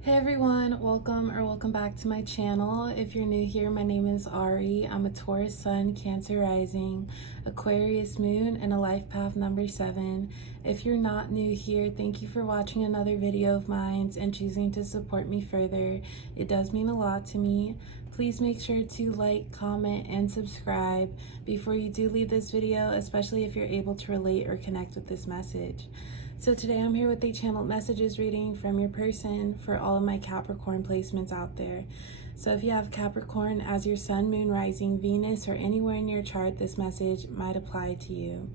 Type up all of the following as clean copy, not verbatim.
Hey everyone, welcome back to my channel. If you're new here, my name is Ari. I'm a Taurus Sun, Cancer Rising, Aquarius Moon, and a life path number 7. If you're not new here, thank you for watching another video of mine and choosing to support me further. It does mean a lot to me. Please make sure to like, comment, and subscribe before you do leave this video, especially if you're able to relate or connect with this message. So today I'm here with a channeled messages reading from your person for all of my Capricorn placements out there. So if you have Capricorn as your sun, moon, rising, Venus, or anywhere in your chart, this message might apply to you.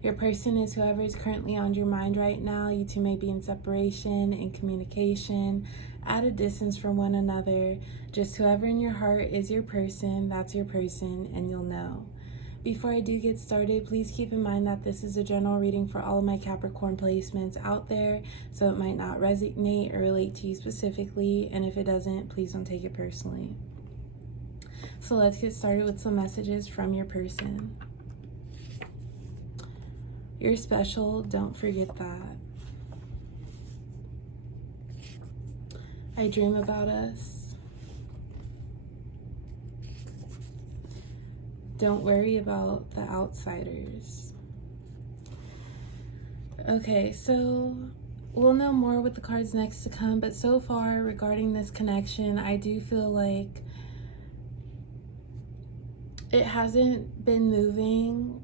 Your person is whoever is currently on your mind right now. You two may be in separation, in communication, at a distance from one another. Just whoever in your heart is your person, that's your person, and you'll know. Before I do get started, please keep in mind that this is a general reading for all of my Capricorn placements out there, so it might not resonate or relate to you specifically, and if it doesn't, please don't take it personally. So let's get started with some messages from your person. You're special, don't forget that. I dream about us. Don't worry about the outsiders. Okay, so we'll know more with the cards next to come, but so far regarding this connection, I do feel like it hasn't been moving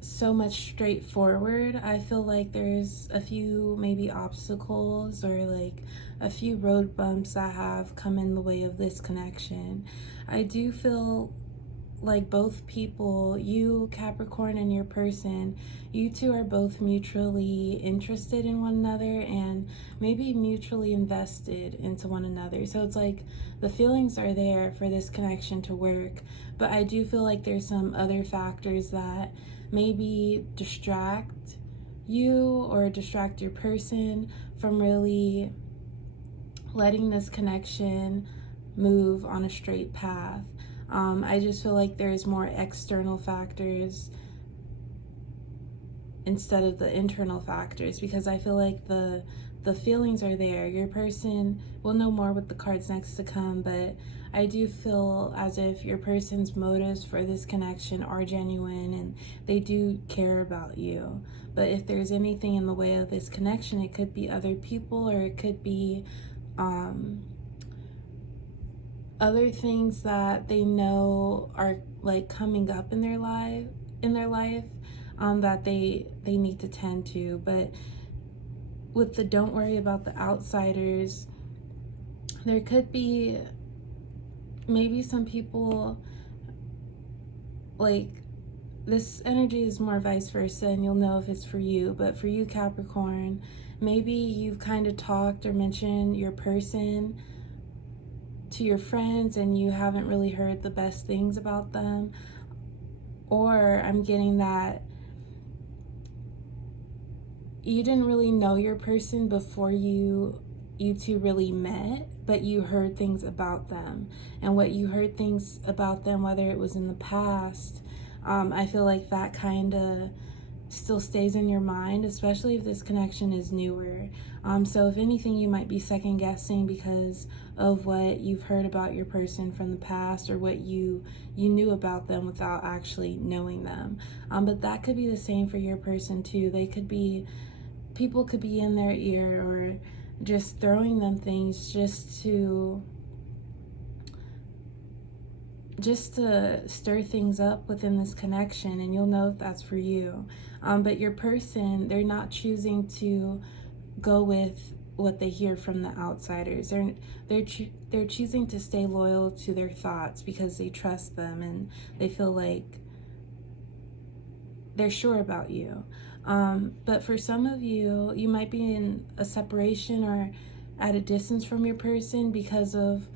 so much straightforward. I feel like there's a few maybe obstacles or like a few road bumps that have come in the way of this connection. I do feel like both people, you Capricorn and your person, you two are both mutually interested in one another and maybe mutually invested into one another. So it's like the feelings are there for this connection to work, but I do feel like there's some other factors that maybe distract you or distract your person from really letting this connection move on a straight path. I just feel like there's more external factors instead of the internal factors, because I feel like the feelings are there. Your person, will know more with the cards next to come, but I do feel as if your person's motives for this connection are genuine and they do care about you. But if there's anything in the way of this connection, it could be other people or it could be other things that they know are like coming up in their life that they need to tend to. But with the don't worry about the outsiders, there could be maybe some people, like, this energy is more vice versa, and you'll know if it's for you. But for you Capricorn, maybe you've kind of talked or mentioned your person to your friends and you haven't really heard the best things about them. Or I'm getting that you didn't really know your person before you two really met, but you heard things about them. And what you heard things about them, whether it was in the past, I feel like that kind of still stays in your mind, especially if this connection is newer. So if anything, you might be second guessing because of what you've heard about your person from the past or what you knew about them without actually knowing them. But that could be the same for your person too. People could be in their ear or just throwing them things just to stir things up within this connection, and you'll know if that's for you. But your person, they're not choosing to go with what they hear from the outsiders. They're choosing to stay loyal to their thoughts because they trust them and they feel like they're sure about you. But for some of you, you might be in a separation or at a distance from your person because of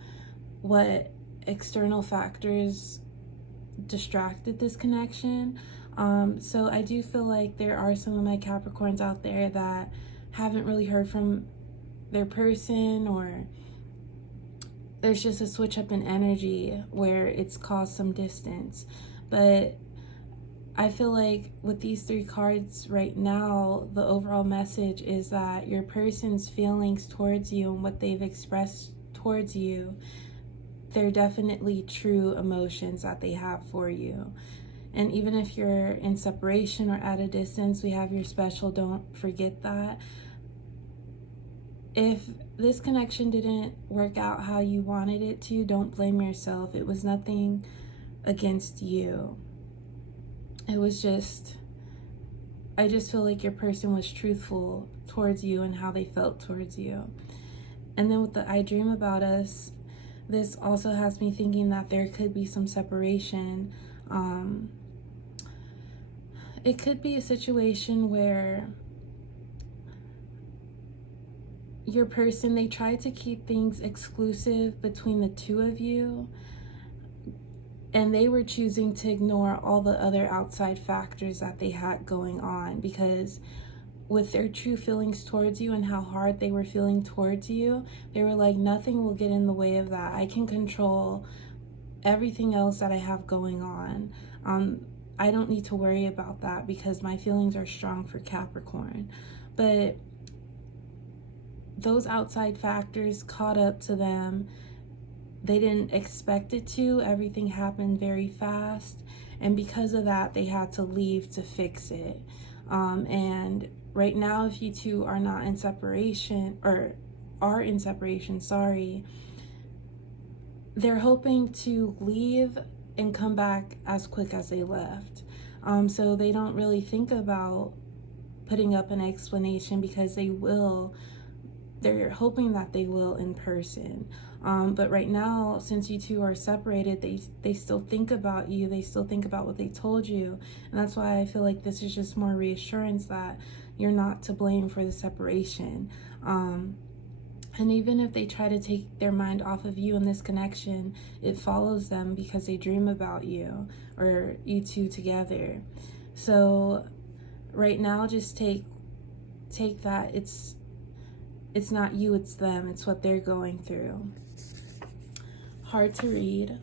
what external factors distracted this connection. So I do feel like there are some of my Capricorns out there that haven't really heard from their person, or there's just a switch up in energy where it's caused some distance. But I feel like with these 3 cards right now, the overall message is that your person's feelings towards you and what they've expressed towards you, they're definitely true emotions that they have for you. And even if you're in separation or at a distance, we have your special, don't forget that. If this connection didn't work out how you wanted it to, don't blame yourself. It was nothing against you. It was just, I just feel like your person was truthful towards you and how they felt towards you. And then with the I Dream About Us, this also has me thinking that there could be some separation. It could be a situation where your person, they try to keep things exclusive between the 2 of you, and they were choosing to ignore all the other outside factors that they had going on, because with their true feelings towards you and how hard they were feeling towards you, they were like, nothing will get in the way of that. I can control everything else that I have going on. I don't need to worry about that because my feelings are strong for Capricorn. But those outside factors caught up to them. They didn't expect it to. Everything happened very fast. And because of that, they had to leave to fix it. And right now, if you 2 are not in separation, or are in separation, sorry, they're hoping to leave and come back as quick as they left. So they don't really think about putting up an explanation, because they will. They're hoping that they will in person. But right now, since you 2 are separated, they still think about you. They still think about what they told you. And that's why I feel like this is just more reassurance that you're not to blame for the separation. And even if they try to take their mind off of you in this connection, it follows them because they dream about you, or you 2 together. So right now, just take that it's not you, it's them. It's what they're going through. Hard to read.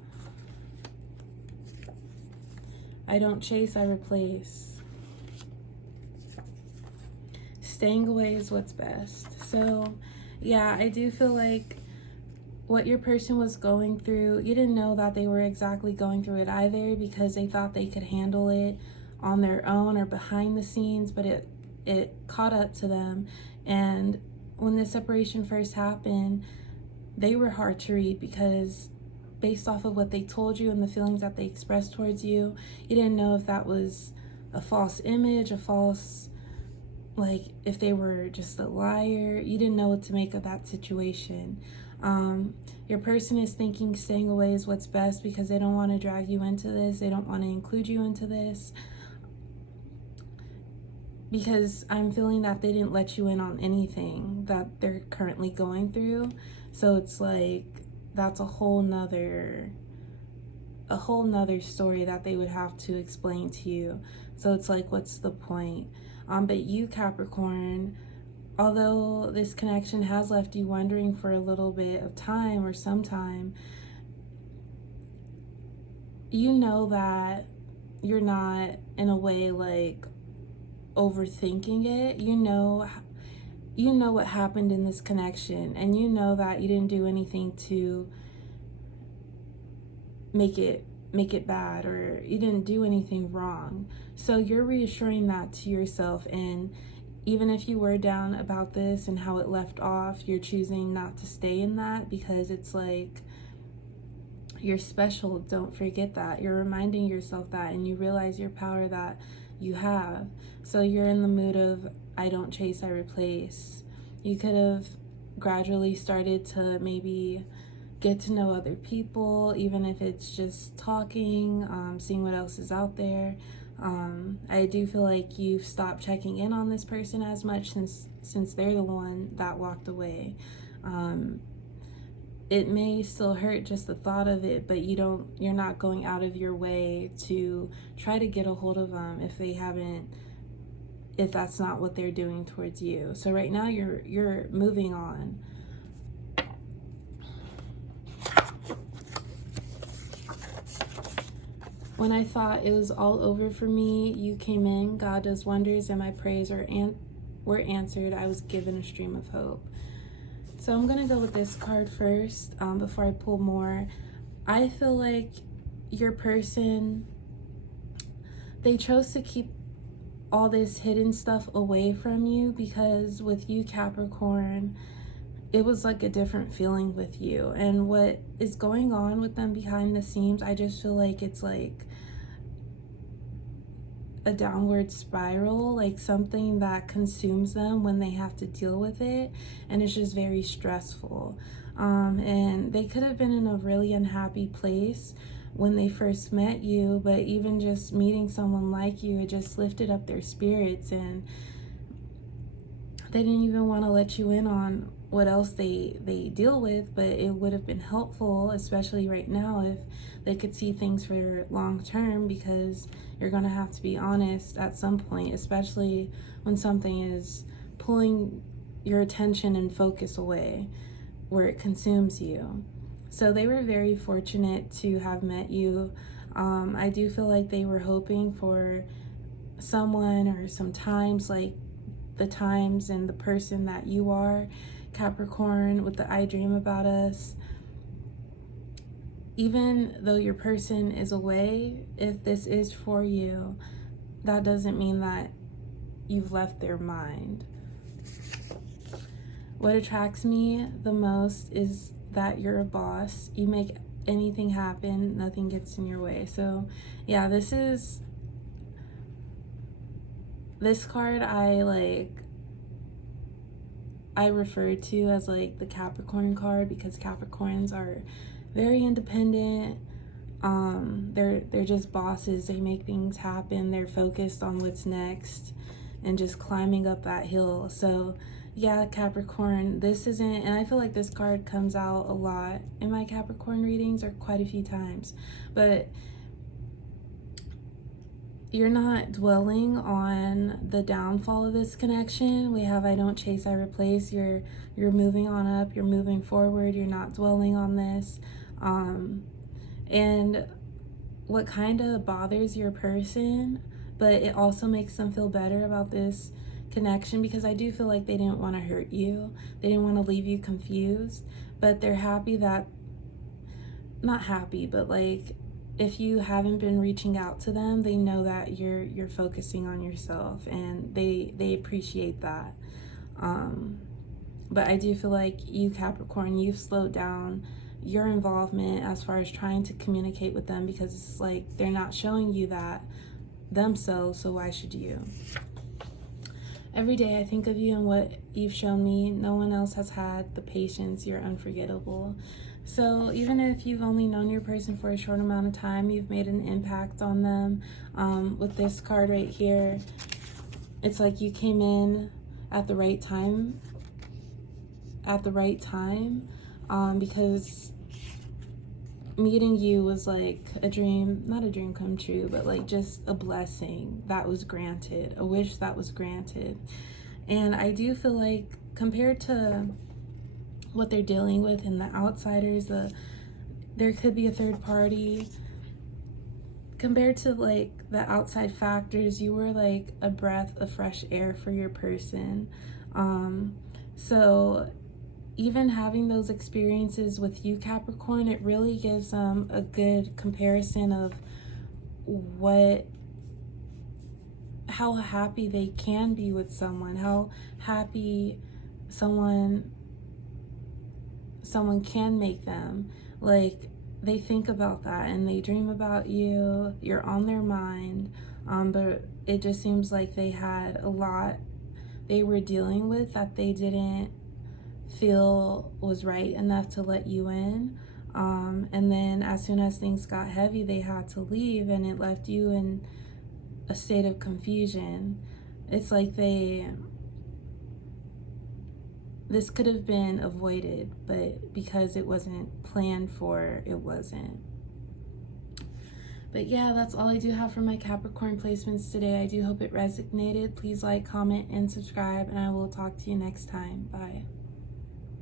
I don't chase, I replace. Staying away is what's best. So yeah, I do feel like what your person was going through, you didn't know that they were exactly going through it either, because they thought they could handle it on their own or behind the scenes, but it caught up to them. And when the separation first happened, they were hard to read, because based off of what they told you and the feelings that they expressed towards you, you didn't know if that was a false image, a false, like if they were just a liar. You didn't know what to make of that situation. Your person is thinking staying away is what's best, because they don't want to drag you into this. They don't want to include you into this, because I'm feeling that they didn't let you in on anything that they're currently going through. So it's like, that's a whole nother story that they would have to explain to you. So it's like, what's the point? But you, Capricorn, although this connection has left you wondering for a little bit of time or some time, you know that you're not in a way like overthinking it. You know what happened in this connection, and you know that you didn't do anything to make it bad, or you didn't do anything wrong. So you're reassuring that to yourself. And even if you were down about this and how it left off, you're choosing not to stay in that, because it's like, you're special. Don't forget that. You're reminding yourself that, and you realize your power that you have. So you're in the mood of, I don't chase, I replace. You could have gradually started to maybe get to know other people, even if it's just talking, seeing what else is out there. I do feel like you've stopped checking in on this person as much since they're the one that walked away. It may still hurt, just the thought of it, but you're not going out of your way to try to get a hold of them if that's not what they're doing towards you. So right now you're moving on. When I thought it was all over for me, you came in. God does wonders, and my prayers were answered. I was given a stream of hope. So I'm going to go with this card first before I pull more. I feel like your person, they chose to keep all this hidden stuff away from you, because with you, Capricorn, it was like a different feeling with you. And what is going on with them behind the scenes, I just feel like it's like a downward spiral, like something that consumes them when they have to deal with it, and it's just very stressful. And they could have been in a really unhappy place when they first met you, but even just meeting someone like you, it just lifted up their spirits, and they didn't even want to let you in on what else they deal with, but it would have been helpful, especially right now, if they could see things for long term, because you're going to have to be honest at some point, especially when something is pulling your attention and focus away where it consumes you. So they were very fortunate to have met you. I do feel like they were hoping for someone, or sometimes like the times and the person that you are, Capricorn, with the I Dream About Us. Even though your person is away, if this is for you, that doesn't mean that you've left their mind. What attracts me the most is that you're a boss. You make anything happen, nothing gets in your way. So yeah, this card I refer to as like the Capricorn card, because Capricorns are very independent. They're just bosses. They make things happen. They're focused on what's next and just climbing up that hill. So yeah, Capricorn, this isn't, and I feel like this card comes out a lot in my Capricorn readings, or quite a few times, but you're not dwelling on the downfall of this connection. We have I don't chase, I replace. You're moving on up, you're moving forward, you're not dwelling on this. And what kind of bothers your person, but it also makes them feel better about this connection, because I do feel like they didn't want to hurt you. They didn't want to leave you confused, but they're happy that, not happy, but like, if you haven't been reaching out to them, they know that you're focusing on yourself, and they appreciate that. But I do feel like you, Capricorn, you've slowed down your involvement as far as trying to communicate with them, because it's like they're not showing you that themselves, so why should you? Every day I think of you and what you've shown me. No one else has had the patience. You're unforgettable. So even if you've only known your person for a short amount of time, you've made an impact on them. With this card right here, it's like you came in at the right time, because meeting you was like a dream, not a dream come true, but like just a blessing that was granted, a wish that was granted. And I do feel like, compared to what they're dealing with and the outsiders, there could be a third party. Compared to like the outside factors, you were like a breath of fresh air for your person. So even having those experiences with you, Capricorn, it really gives them a good comparison of how happy they can be with someone, how happy someone can make them. Like, they think about that and they dream about you, you're on their mind, but it just seems like they had a lot they were dealing with that they didn't feel was right enough to let you in. And then as soon as things got heavy, they had to leave, and it left you in a state of confusion. It's like this could have been avoided, but because it wasn't planned for, it wasn't. But yeah, that's all I do have for my Capricorn placements today. I do hope it resonated. Please like, comment, and subscribe, and I will talk to you next time. Bye.